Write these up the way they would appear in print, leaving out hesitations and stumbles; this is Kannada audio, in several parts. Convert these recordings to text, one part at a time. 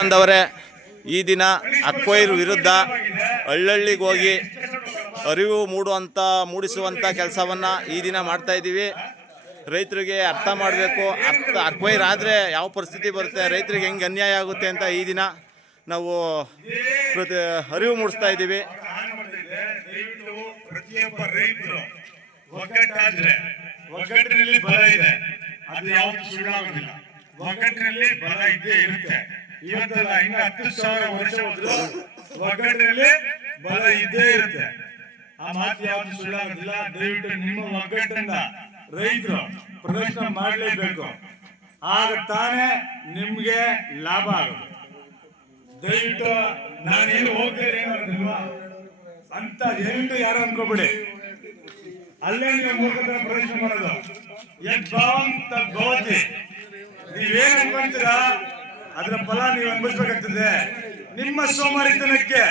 ಬಂದವರೇ, ಈ ದಿನ ಅಕ್ವೈರ್ ವಿರುದ್ಧ ಹಳ್ಳಹಳ್ಳಿಗೆ ಹೋಗಿ ಅರಿವು ಮೂಡಿಸುವಂಥ ಕೆಲಸವನ್ನು ಈ ದಿನ ಮಾಡ್ತಾ ಇದ್ದೀವಿ. ರೈತರಿಗೆ ಅರ್ಥ ಮಾಡಬೇಕು, ಅಕ್ವೈರ್ ಆದರೆ ಯಾವ ಪರಿಸ್ಥಿತಿ ಬರುತ್ತೆ, ರೈತರಿಗೆ ಹೆಂಗೆ ಅನ್ಯಾಯ ಆಗುತ್ತೆ ಅಂತ ಈ ದಿನ ನಾವು ಅರಿವು ಮೂಡಿಸ್ತಾ ಇದ್ದೀವಿ. ಪ್ರತಿಯೊಬ್ಬ ರೈತರು ಒಗ್ಗಟ್ಟಾದ್ರೆ ಒಗ್ಗಟ್ಟಿನಲ್ಲಿ ಬಲ ಇದೆ, ಅದು ಯಾವುದು ಸುಳ್ಳಾಗೋದಿಲ್ಲ. ಒಗ್ಗಟ್ಟಿನಲ್ಲಿ ಬಲ ಇದ್ದೇ ಇರುತ್ತೆ. ಇವತ್ತಲ್ಲ, ಇನ್ನು 10,000 ವರ್ಷ ಒಗ್ಗಟ್ಟಿನಲ್ಲಿ ಬಲ ಇದ್ದೇ ಇರುತ್ತೆ. ಆ ಮಾತು ಯಾವುದು ಸುಳ್ಳಾಗೋದಿಲ್ಲ. ದಯವಿಟ್ಟು ನಿಮ್ಮ ಒಗ್ಗಟ್ಟನ್ನ ರೈತರು ಪ್ರದರ್ಶನ ಮಾಡಲೇಬೇಕು, ಆಗ ತಾನೇ ನಿಮ್ಗೆ ಲಾಭ ಆಗೋದು. ದಯವಿಟ್ಟು ನಾನೇನು ಹೋಗ್ತೇನೆ ಅಂತ ದಯವಿಟ್ಟು ಯಾರು ಅನ್ಕೋಬಿಡಿ. ಅಲ್ಲೇ ನೀವು ಮೂರ್ಖತನ ಪ್ರದರ್ಶನ ಮಾಡೋದು. ಯದ್ಭಾವಂತ ಭವತಿ, ನೀವೇನ್ ಅನ್ಕೊಂತೀರಾ ಅದರ ಫಲ ನೀವು ಅನುಭವಿಸ್ಬೇಕಾಗ್ತದೆ. ನಿಮ್ಮ ಸೋಮಾರಿತನಕ್ಕೆ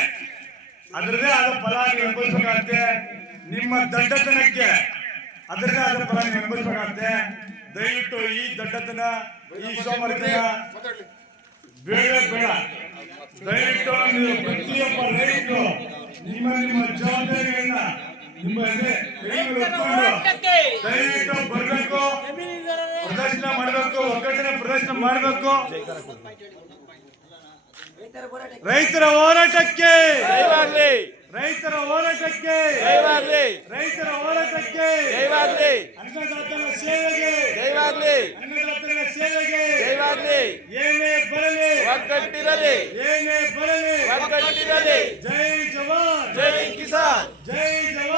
ಅದರದೇ ಆದ ಫಲ ನೀವು ಅನುಭವಿಸ್ಬೇಕಾಗತ್ತೆ. ನಿಮ್ಮ ದಡ್ಡತನಕ್ಕೆ ಅದರದೇ ಆದ ಫಲ ನೀವು ಅನುಭವಿಸ್ಬೇಕಾಗತ್ತೆ. ದಯವಿಟ್ಟು ಈ ದಡ್ಡತನ, ಈ ಸೋಮಾರಿತನ ಬೇಡ ಬೇಡ. ದಯವಿಟ್ಟು ನೀವು ಪ್ರತಿಯೊಬ್ಬ ರೈತರು ನಿಮ್ಮ ಜವಾಬ್ದಾರಿಗಳನ್ನ ದಯವಿಟ್ಟು ಬರಬೇಕು, ಪ್ರದರ್ಶನ ಮಾಡಬೇಕು, ಒಗ್ಗಟ್ಟಿನ ಪ್ರದರ್ಶನ ಮಾಡಬೇಕು. ರೈತರ ಹೋರಾಟಕ್ಕೆ, ರೈತರ ಹೋರಾಟಕ್ಕೆ, ರೈತರ ಹೋರಾಟಕ್ಕೆ, ಅನ್ನದಾತನ ಸೇವೆಗೆ, ಅನ್ನದಾತನ ಸೇವೆಗೆ ಏನೇ ಬರಲಿ ಒಗ್ಗಟ್ಟಿರಲಿ, ಏನೇ ಬರಲಿ ಒಗ್ಗಟ್ಟಿರಲಿ. ಜೈ ಜವಾನ್, ಜೈ ಕಿಸಾನ್, ಜೈ ಜವಾನ್.